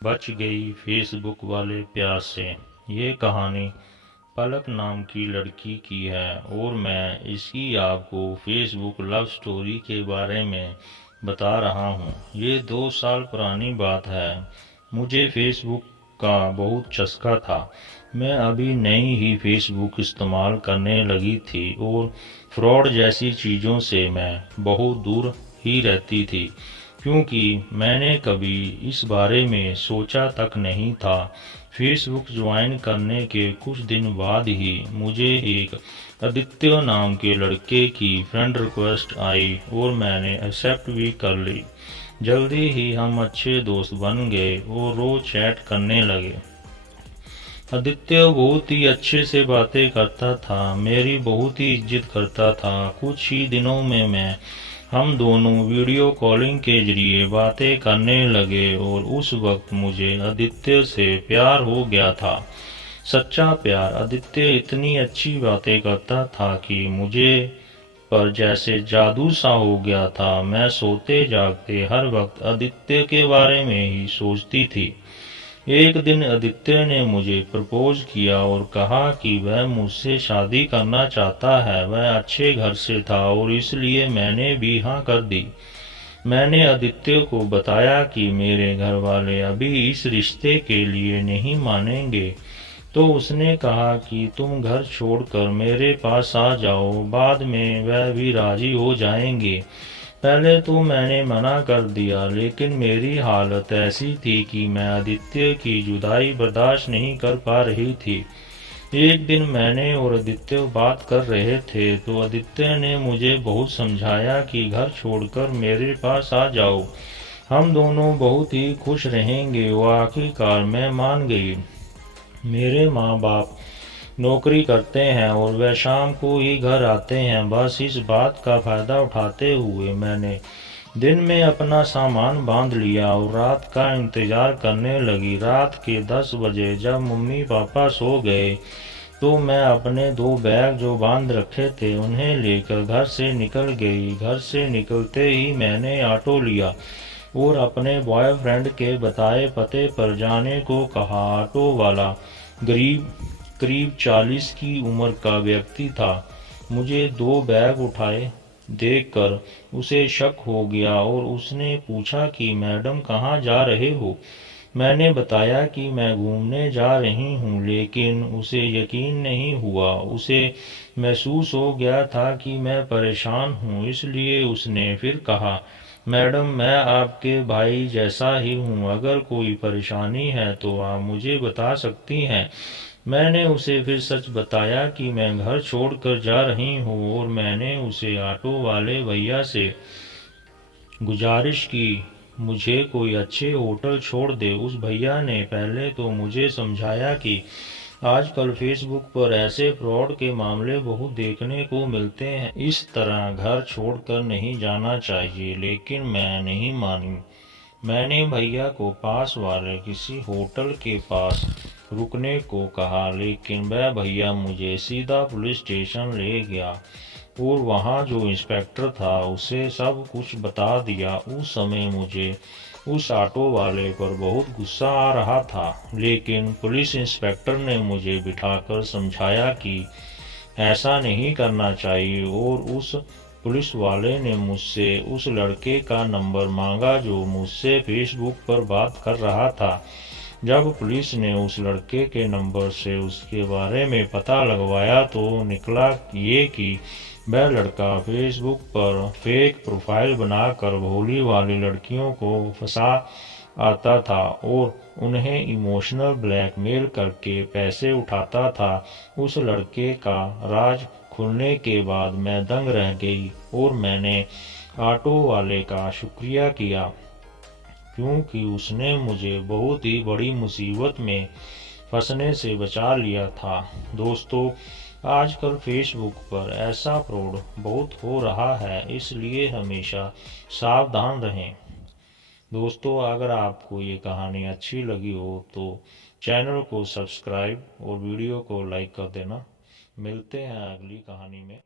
बच गई फेसबुक वाले प्यार से। ये कहानी पलक नाम की लड़की की है और मैं इसकी आपको फेसबुक लव स्टोरी के बारे में बता रहा हूँ। ये 2 साल पुरानी बात है। मुझे फेसबुक का बहुत चस्का था। मैं अभी नई ही फेसबुक इस्तेमाल करने लगी थी और फ्रॉड जैसी चीज़ों से मैं बहुत दूर ही रहती थी, क्योंकि मैंने कभी इस बारे में सोचा तक नहीं था। फेसबुक ज्वाइन करने के कुछ दिन बाद ही मुझे एक आदित्य नाम के लड़के की फ्रेंड रिक्वेस्ट आई और मैंने एक्सेप्ट भी कर ली। जल्दी ही हम अच्छे दोस्त बन गए और रोज चैट करने लगे। आदित्य बहुत ही अच्छे से बातें करता था, मेरी बहुत ही इज्जत करता था। कुछ ही दिनों में हम दोनों वीडियो कॉलिंग के जरिए बातें करने लगे और उस वक्त मुझे आदित्य से प्यार हो गया था। सच्चा प्यार। आदित्य इतनी अच्छी बातें करता था कि मुझे पर जैसे जादू सा हो गया था। मैं सोते जागते हर वक्त आदित्य के बारे में ही सोचती थी। एक दिन आदित्य ने मुझे प्रपोज किया और कहा कि वह मुझसे शादी करना चाहता है। वह अच्छे घर से था और इसलिए मैंने भी हाँ कर दी। मैंने आदित्य को बताया कि मेरे घर वाले अभी इस रिश्ते के लिए नहीं मानेंगे, तो उसने कहा कि तुम घर छोड़कर मेरे पास आ जाओ, बाद में वह भी राजी हो जाएंगे। पहले तो मैंने मना कर दिया, लेकिन मेरी हालत ऐसी थी कि मैं आदित्य की जुदाई बर्दाश्त नहीं कर पा रही थी। एक दिन मैंने और आदित्य बात कर रहे थे तो आदित्य ने मुझे बहुत समझाया कि घर छोड़कर मेरे पास आ जाओ, हम दोनों बहुत ही खुश रहेंगे। वो आखिरकार मैं मान गई। मेरे माँ बाप नौकरी करते हैं और वह शाम को ही घर आते हैं। बस इस बात का फायदा उठाते हुए मैंने दिन में अपना सामान बांध लिया और रात का इंतजार करने लगी। रात के 10 बजे जब मम्मी पापा सो गए तो मैं अपने 2 बैग जो बांध रखे थे उन्हें लेकर घर से निकल गई। घर से निकलते ही मैंने ऑटो लिया और अपने बॉयफ्रेंड के बताए पते पर जाने को कहा। ऑटो वाला गरीब करीब 40 की उम्र का व्यक्ति था। मुझे 2 बैग उठाए देखकर उसे शक हो गया और उसने पूछा कि मैडम कहाँ जा रहे हो। मैंने बताया कि मैं घूमने जा रही हूँ, लेकिन उसे यकीन नहीं हुआ। उसे महसूस हो गया था कि मैं परेशान हूँ, इसलिए उसने फिर कहा, मैडम मैं आपके भाई जैसा ही हूँ, अगर कोई परेशानी है तो आप मुझे बता सकती हैं। मैंने उसे फिर सच बताया कि मैं घर छोड़कर जा रही हूँ और मैंने उसे ऑटो वाले भैया से गुजारिश की मुझे कोई अच्छे होटल छोड़ दे। उस भैया ने पहले तो मुझे समझाया कि आजकल फेसबुक पर ऐसे फ्रॉड के मामले बहुत देखने को मिलते हैं, इस तरह घर छोड़कर नहीं जाना चाहिए, लेकिन मैं नहीं मानी। मैंने भैया को पास वाले किसी होटल के पास रुकने को कहा, लेकिन वह भैया मुझे सीधा पुलिस स्टेशन ले गया और वहाँ जो इंस्पेक्टर था उसे सब कुछ बता दिया। उस समय मुझे उस ऑटो वाले पर बहुत गुस्सा आ रहा था, लेकिन पुलिस इंस्पेक्टर ने मुझे बिठाकर समझाया कि ऐसा नहीं करना चाहिए और उस पुलिस वाले ने मुझसे उस लड़के का नंबर मांगा जो मुझसे फेसबुक पर बात कर रहा था। जब पुलिस ने उस लड़के के नंबर से उसके बारे में पता लगवाया तो निकला ये कि वह लड़का फेसबुक पर फेक प्रोफाइल बनाकर भोली वाली लड़कियों को फंसा आता था और उन्हें इमोशनल ब्लैकमेल करके पैसे उठाता था। उस लड़के का राज खुलने के बाद मैं दंग रह गई और मैंने ऑटो वाले का शुक्रिया किया, क्योंकि उसने मुझे बहुत ही बड़ी मुसीबत में फंसने से बचा लिया था। दोस्तों, आजकल फेसबुक पर ऐसा फ्रॉड बहुत हो रहा है, इसलिए हमेशा सावधान रहें। दोस्तों, अगर आपको ये कहानी अच्छी लगी हो तो चैनल को सब्सक्राइब और वीडियो को लाइक कर देना। मिलते हैं अगली कहानी में।